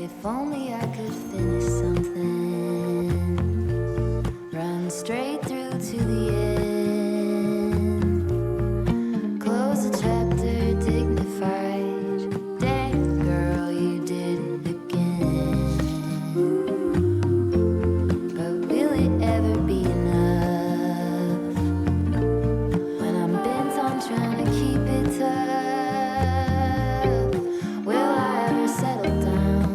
If only I could finish something, run straight through to the end, close a chapter dignified. Dang girl, you did it again. But will it ever be enough when I'm bent on trying to keep it tough? Will I ever settle down,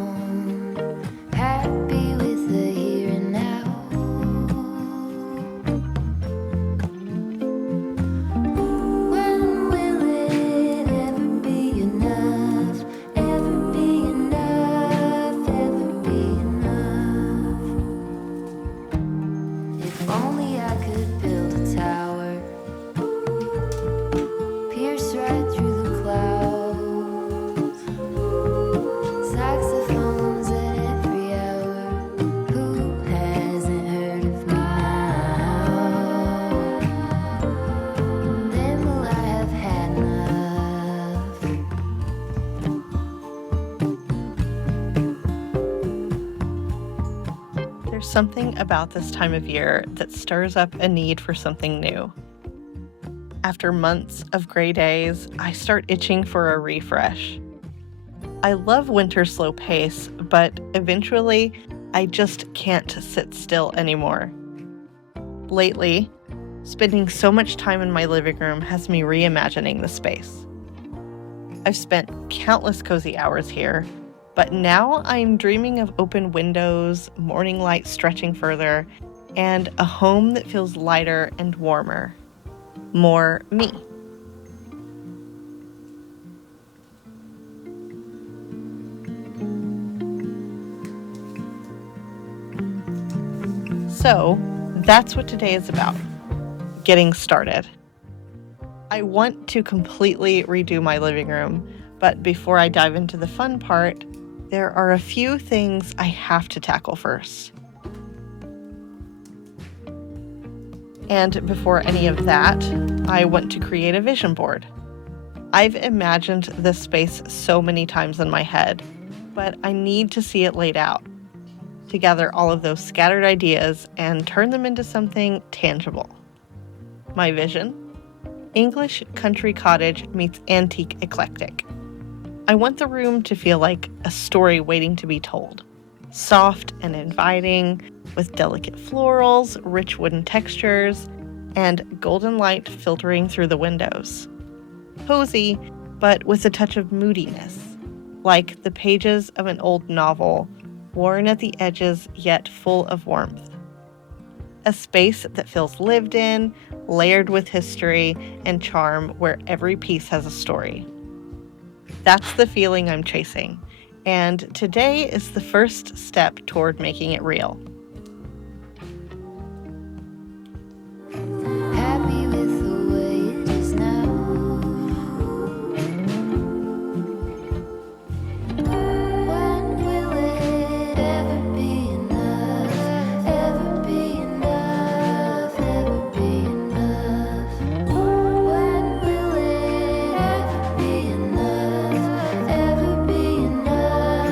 happy with the here and now? When will it ever be enough? Ever be enough? Ever be enough? If only I could build a tower, pierce right through the clouds, saxophones at every hour. Who hasn't heard of me now? Then will I have had enough? There's something about this time of year that stirs up a need for something new. After months of gray days, I start itching for a refresh. I love winter's slow pace, but eventually, I just can't sit still anymore. Lately, spending so much time in my living room has me reimagining the space. I've spent countless cozy hours here, but now I'm dreaming of open windows, morning light stretching further, and a home that feels lighter and warmer. More me. So, that's what today is about. Getting started. I want to completely redo my living room, but before I dive into the fun part, there are a few things I have to tackle first. And before any of that, I want to create a vision board. I've imagined this space so many times in my head, but I need to see it laid out, to gather all of those scattered ideas and turn them into something tangible. My vision? English country cottage meets antique eclectic. I want the room to feel like a story waiting to be told. Soft and inviting, with delicate florals, rich wooden textures, and golden light filtering through the windows. Cozy, but with a touch of moodiness, like the pages of an old novel, worn at the edges yet full of warmth. A space that feels lived in, layered with history and charm, where every piece has a story. That's the feeling I'm chasing, and today is the first step toward making it real. Happy with the way it is now. When will it ever be enough? Ever be enough? Ever be enough? When will it ever be enough? Ever be enough?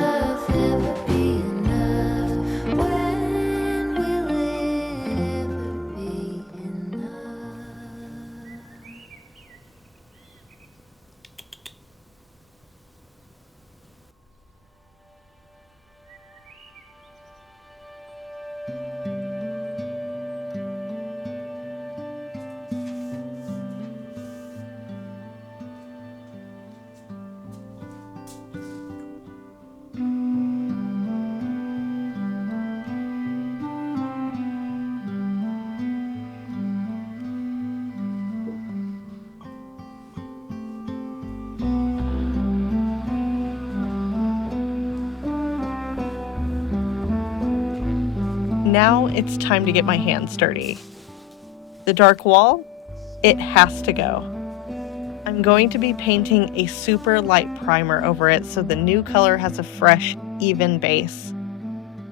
Ever be enough? When will it ever be enough? Now it's time to get my hands dirty. The dark wall? It has to go. I'm going to be painting a super light primer over it so the new color has a fresh, even base.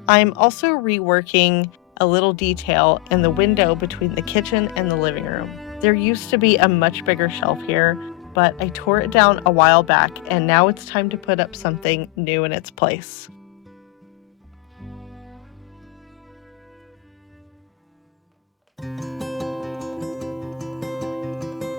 I'm also reworking a little detail in the window between the kitchen and the living room. There used to be a much bigger shelf here, but I tore it down a while back and now it's time to put up something new in its place.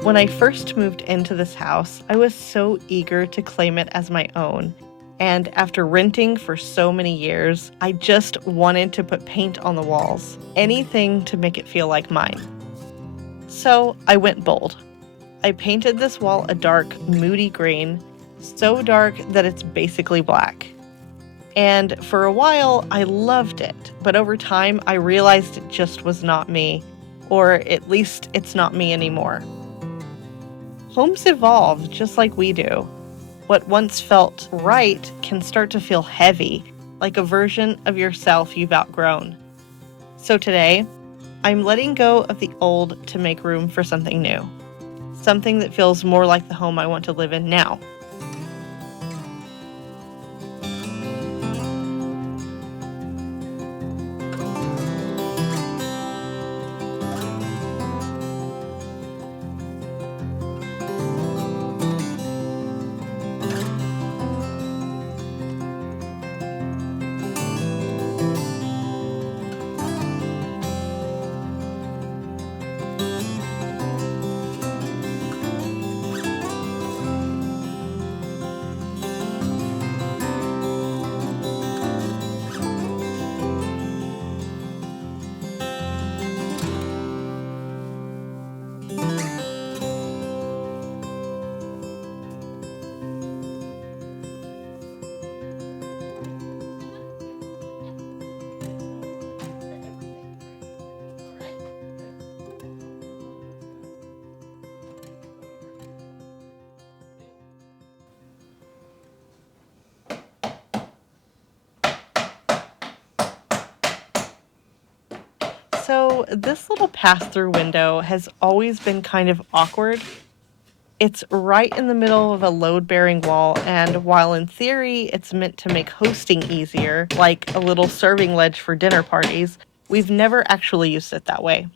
When I first moved into this house, I was so eager to claim it as my own. And after renting for so many years, I just wanted to put paint on the walls, anything to make it feel like mine. So I went bold. I painted this wall a dark, moody green, so dark that it's basically black. And for a while, I loved it, but over time, I realized it just was not me, or at least it's not me anymore. Homes evolve just like we do. What once felt right can start to feel heavy, like a version of yourself you've outgrown. So today, I'm letting go of the old to make room for something new. Something that feels more like the home I want to live in now. So this little pass-through window has always been kind of awkward. It's right in the middle of a load-bearing wall, and while in theory it's meant to make hosting easier, like a little serving ledge for dinner parties, we've never actually used it that way.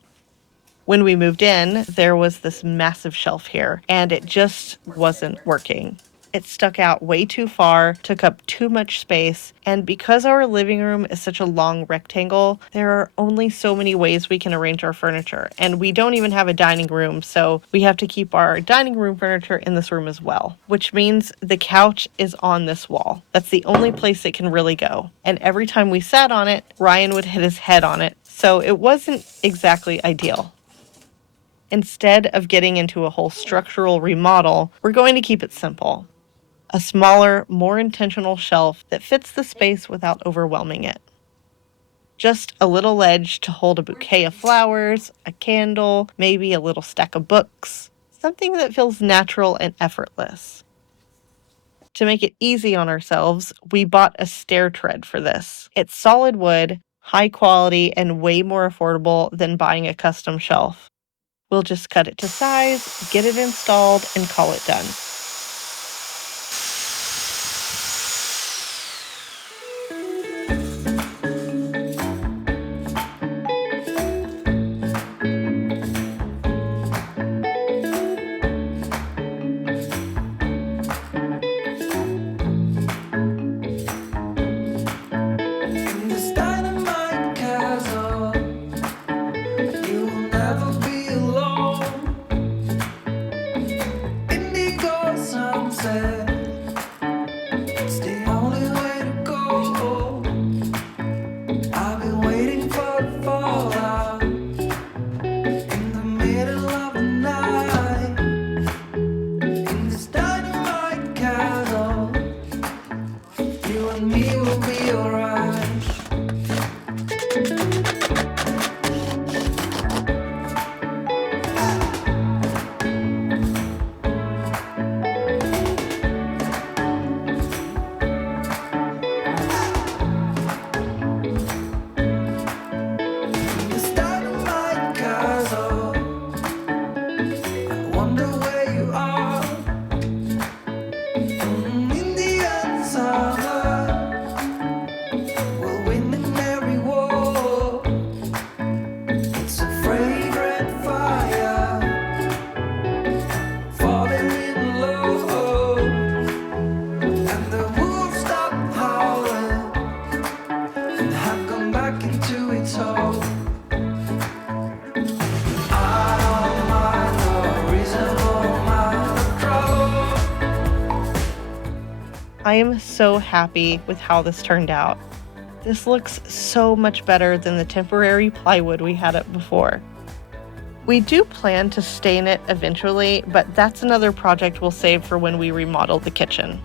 When we moved in, there was this massive shelf here, and it just wasn't working. It stuck out way too far, took up too much space, and because our living room is such a long rectangle, there are only so many ways we can arrange our furniture, and we don't even have a dining room, so we have to keep our dining room furniture in this room as well, which means the couch is on this wall. That's the only place it can really go, and every time we sat on it, Ryan would hit his head on it, so it wasn't exactly ideal. Instead of getting into a whole structural remodel, we're going to keep it simple. A smaller, more intentional shelf that fits the space without overwhelming it. Just a little ledge to hold a bouquet of flowers, a candle, maybe a little stack of books, something that feels natural and effortless. To make it easy on ourselves, we bought a stair tread for this. It's solid wood, high quality, and way more affordable than buying a custom shelf. We'll just cut it to size, get it installed, and call it done. am so happy with how this turned out. This looks so much better than the temporary plywood we had up before. We do plan to stain it eventually, but that's another project we'll save for when we remodel the kitchen.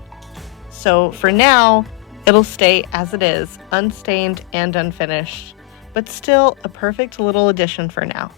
So for now, it'll stay as it is, unstained and unfinished, but still a perfect little addition for now.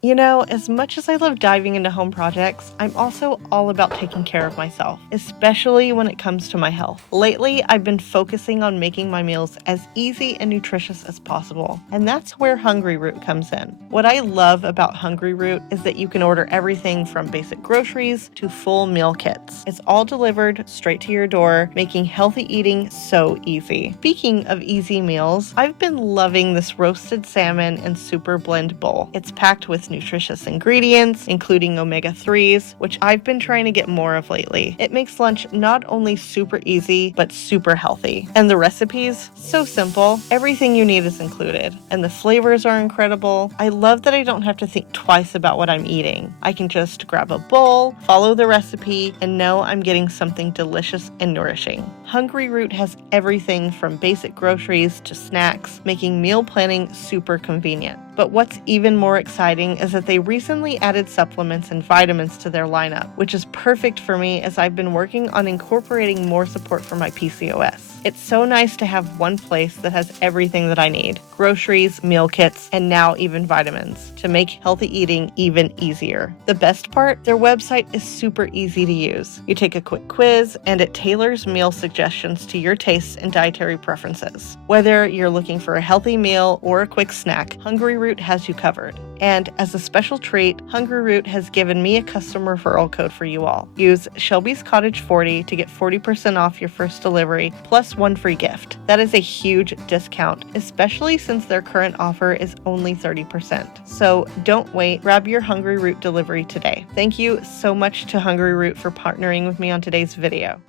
You know, as much as I love diving into home projects, I'm also all about taking care of myself, especially when it comes to my health. Lately, I've been focusing on making my meals as easy and nutritious as possible, and that's where Hungryroot comes in. What I love about Hungryroot is that you can order everything from basic groceries to full meal kits. It's all delivered straight to your door, making healthy eating so easy. Speaking of easy meals, I've been loving this roasted salmon and super blend bowl. It's packed with nutritious ingredients, including omega-3s, which I've been trying to get more of lately. It makes lunch not only super easy, but super healthy. And the recipes, so simple. Everything you need is included. And the flavors are incredible. I love that I don't have to think twice about what I'm eating. I can just grab a bowl, follow the recipe, and know I'm getting something delicious and nourishing. Hungryroot has everything from basic groceries to snacks, making meal planning super convenient. But what's even more exciting is that they recently added supplements and vitamins to their lineup, which is perfect for me as I've been working on incorporating more support for my PCOS. It's so nice to have one place that has everything that I need: groceries, meal kits, and now even vitamins, to make healthy eating even easier. The best part, their website is super easy to use. You take a quick quiz, and it tailors meal suggestions to your tastes and dietary preferences. Whether you're looking for a healthy meal or a quick snack, Hungryroot has you covered. And as a special treat, Hungryroot has given me a custom referral code for you all. Use Shelby's Cottage 40 to get 40% off your first delivery, plus one free gift. That is a huge discount, especially since their current offer is only 30%. So don't wait, grab your Hungryroot delivery today. Thank you so much to Hungryroot for partnering with me on today's video.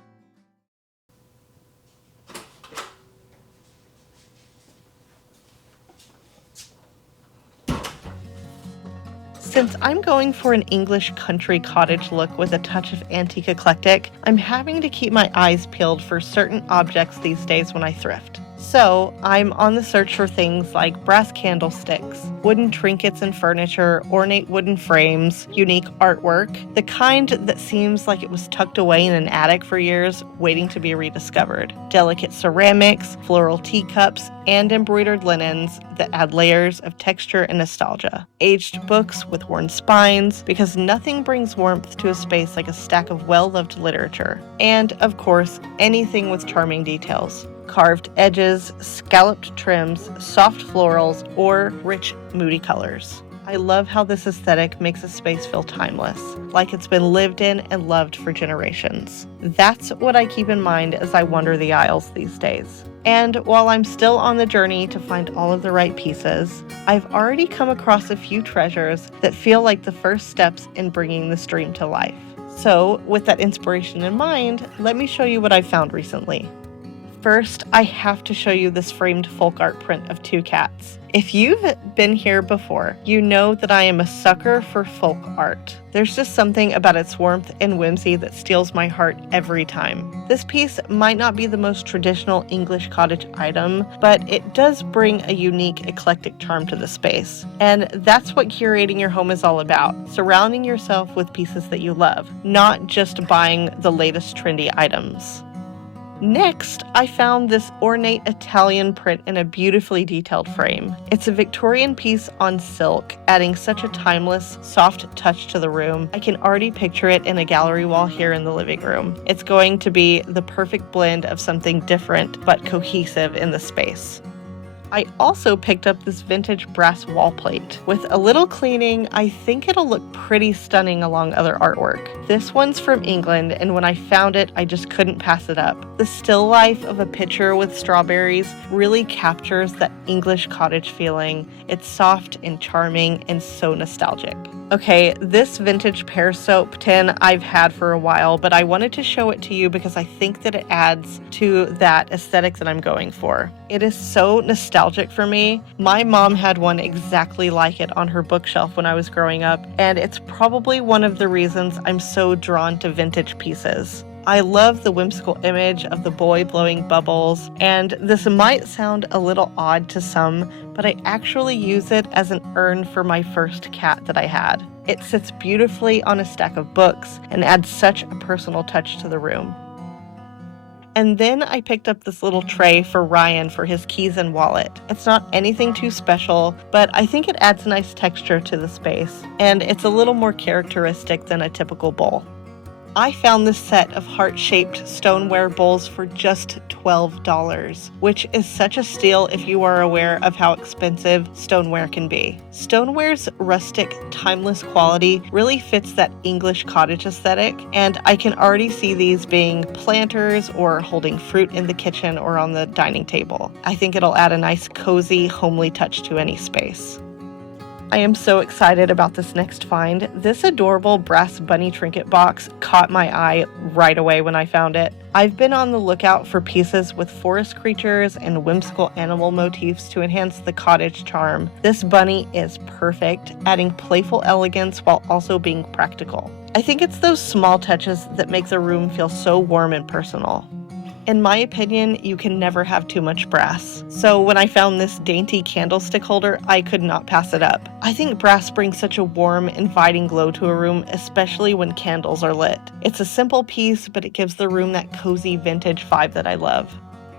Since I'm going for an English country cottage look with a touch of antique eclectic, I'm having to keep my eyes peeled for certain objects these days when I thrift. So I'm on the search for things like brass candlesticks, wooden trinkets and furniture, ornate wooden frames, unique artwork, the kind that seems like it was tucked away in an attic for years, waiting to be rediscovered, delicate ceramics, floral teacups, and embroidered linens that add layers of texture and nostalgia, aged books with worn spines, because nothing brings warmth to a space like a stack of well-loved literature, and, of course, anything with charming details. Carved edges, scalloped trims, soft florals, or rich, moody colors. I love how this aesthetic makes a space feel timeless, like it's been lived in and loved for generations. That's what I keep in mind as I wander the aisles these days. And while I'm still on the journey to find all of the right pieces, I've already come across a few treasures that feel like the first steps in bringing this dream to life. So, with that inspiration in mind, let me show you what I've found recently. First, I have to show you this framed folk art print of two cats. If you've been here before, you know that I am a sucker for folk art. There's just something about its warmth and whimsy that steals my heart every time. This piece might not be the most traditional English cottage item, but it does bring a unique, eclectic charm to the space. And that's what curating your home is all about, surrounding yourself with pieces that you love, not just buying the latest trendy items. Next, I found this ornate Italian print in a beautifully detailed frame. It's a Victorian piece on silk, adding such a timeless, soft touch to the room. I can already picture it in a gallery wall here in the living room. It's going to be the perfect blend of something different but cohesive in the space. I also picked up this vintage brass wall plate. With a little cleaning, I think it'll look pretty stunning along other artwork. This one's from England, and when I found it, I just couldn't pass it up. The still life of a pitcher with strawberries really captures that English cottage feeling. It's soft and charming and so nostalgic. Okay, this vintage pear soap tin I've had for a while, but I wanted to show it to you because I think that it adds to that aesthetic that I'm going for. It is so nostalgic for me. My mom had one exactly like it on her bookshelf when I was growing up, and it's probably one of the reasons I'm so drawn to vintage pieces. I love the whimsical image of the boy blowing bubbles, and this might sound a little odd to some, but I actually use it as an urn for my first cat that I had. It sits beautifully on a stack of books and adds such a personal touch to the room. And then I picked up this little tray for Ryan for his keys and wallet. It's not anything too special, but I think it adds a nice texture to the space, and it's a little more characteristic than a typical bowl. I found this set of heart-shaped stoneware bowls for just $12, which is such a steal if you are aware of how expensive stoneware can be. Stoneware's rustic, timeless quality really fits that English cottage aesthetic, and I can already see these being planters or holding fruit in the kitchen or on the dining table. I think it'll add a nice, cozy, homely touch to any space. I am so excited about this next find. This adorable brass bunny trinket box caught my eye right away when I found it. I've been on the lookout for pieces with forest creatures and whimsical animal motifs to enhance the cottage charm. This bunny is perfect, adding playful elegance while also being practical. I think it's those small touches that make the room feel so warm and personal. In my opinion, you can never have too much brass. So when I found this dainty candlestick holder, I could not pass it up. I think brass brings such a warm, inviting glow to a room, especially when candles are lit. It's a simple piece, but it gives the room that cozy vintage vibe that I love.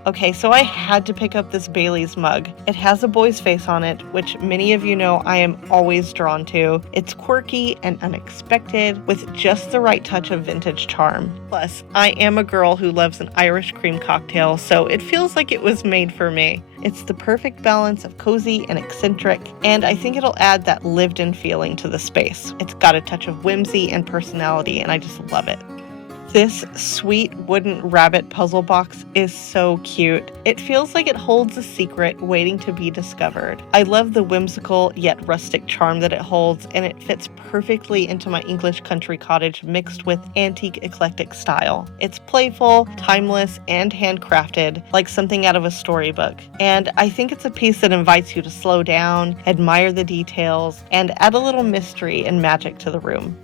Okay, so I had to pick up this Bailey's mug. It has a boy's face on it, which many of you know I am always drawn to. It's quirky and unexpected, with just the right touch of vintage charm. Plus, I am a girl who loves an Irish cream cocktail, so it feels like it was made for me. It's the perfect balance of cozy and eccentric, and I think it'll add that lived-in feeling to the space. It's got a touch of whimsy and personality, and I just love it. This sweet wooden rabbit puzzle box is so cute. It feels like it holds a secret waiting to be discovered. I love the whimsical yet rustic charm that it holds, and it fits perfectly into my English country cottage mixed with antique eclectic style. It's playful, timeless, and handcrafted, like something out of a storybook. And I think it's a piece that invites you to slow down, admire the details, and add a little mystery and magic to the room.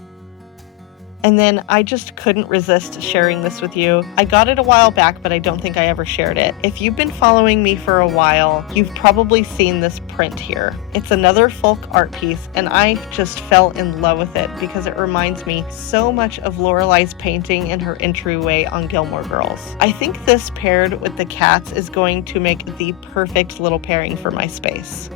And then I just couldn't resist sharing this with you. I got it a while back, but I don't think I ever shared it. If you've been following me for a while, you've probably seen this print here. It's another folk art piece, and I just fell in love with it because it reminds me so much of Lorelei's painting in her entryway on Gilmore Girls. I think this paired with the cats is going to make the perfect little pairing for my space.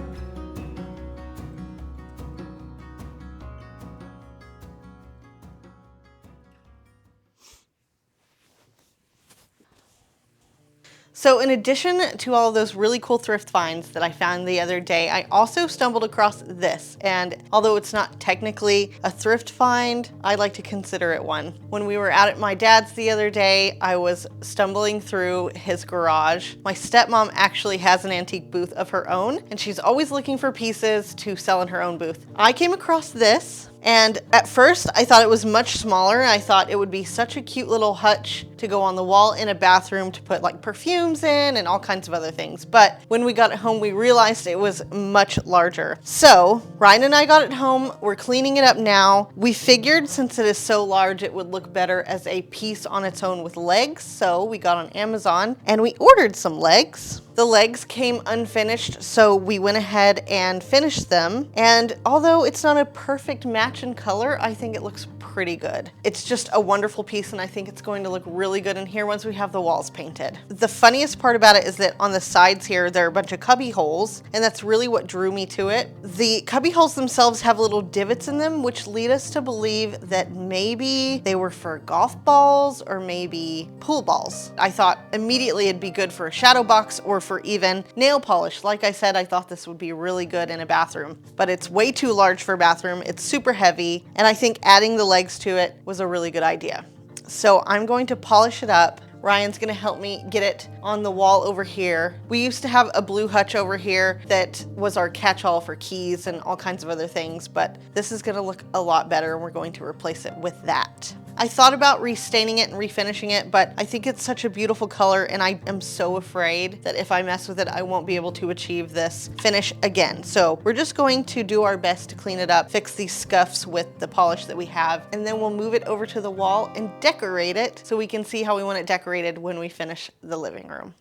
So in addition to all of those really cool thrift finds that I found the other day, I also stumbled across this, and although it's not technically a thrift find, I like to consider it one. When we were out at my dad's the other day, I was stumbling through his garage. My stepmom actually has an antique booth of her own, and she's always looking for pieces to sell in her own booth. I came across this, and at first I thought it was much smaller. I thought it would be such a cute little hutch to go on the wall in a bathroom to put like perfumes in and all kinds of other things. But when we got it home, we realized it was much larger. So Ryan and I got it home. We're cleaning it up now. We figured since it is so large, it would look better as a piece on its own with legs. So we got on Amazon and we ordered some legs. The legs came unfinished, so we went ahead and finished them. And although it's not a perfect match in color, I think it looks pretty good. It's just a wonderful piece, and I think it's going to look really good in here once we have the walls painted. The funniest part about it is that on the sides here, there are a bunch of cubby holes, and that's really what drew me to it. The cubby holes themselves have little divots in them, which lead us to believe that maybe they were for golf balls or maybe pool balls. I thought immediately it'd be good for a shadow box or for even nail polish. Like I said, I thought this would be really good in a bathroom, but it's way too large for a bathroom. It's super heavy, and I think adding the legs to it was a really good idea. So I'm going to polish it up Ryan's gonna help me get it on the wall over here. We used to have a blue hutch over here that was our catch-all for keys and all kinds of other things, but this is gonna look a lot better and we're going to replace it with that. I thought about restaining it and refinishing it, but I think it's such a beautiful color and I am so afraid that if I mess with it, I won't be able to achieve this finish again. So we're just going to do our best to clean it up, fix these scuffs with the polish that we have, and then we'll move it over to the wall and decorate it so we can see how we want it decorated when we finish the living room.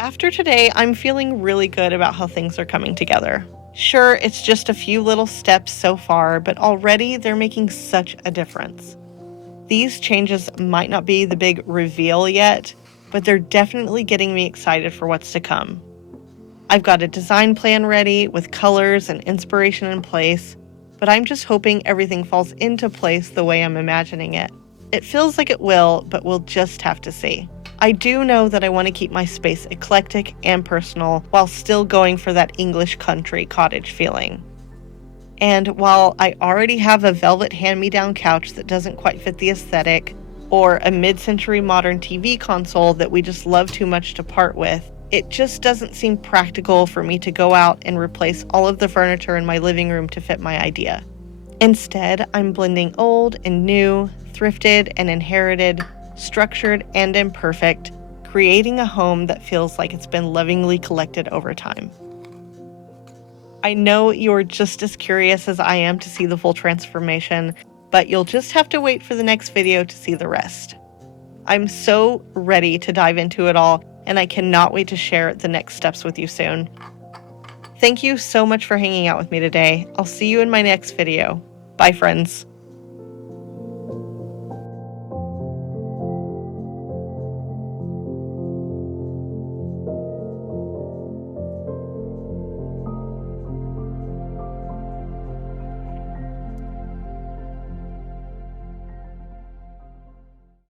After today, I'm feeling really good about how things are coming together. Sure, it's just a few little steps so far, but already they're making such a difference. These changes might not be the big reveal yet, but they're definitely getting me excited for what's to come. I've got a design plan ready with colors and inspiration in place, but I'm just hoping everything falls into place the way I'm imagining it. It feels like it will, but we'll just have to see. I do know that I want to keep my space eclectic and personal while still going for that English country cottage feeling. And while I already have a velvet hand-me-down couch that doesn't quite fit the aesthetic, or a mid-century modern TV console that we just love too much to part with, it just doesn't seem practical for me to go out and replace all of the furniture in my living room to fit my idea. Instead, I'm blending old and new, thrifted and inherited, structured and imperfect, creating a home that feels like it's been lovingly collected over time. I know you're just as curious as I am to see the full transformation, but you'll just have to wait for the next video to see the rest. I'm so ready to dive into it all, and I cannot wait to share the next steps with you soon. Thank you so much for hanging out with me today. I'll see you in my next video. Bye, friends.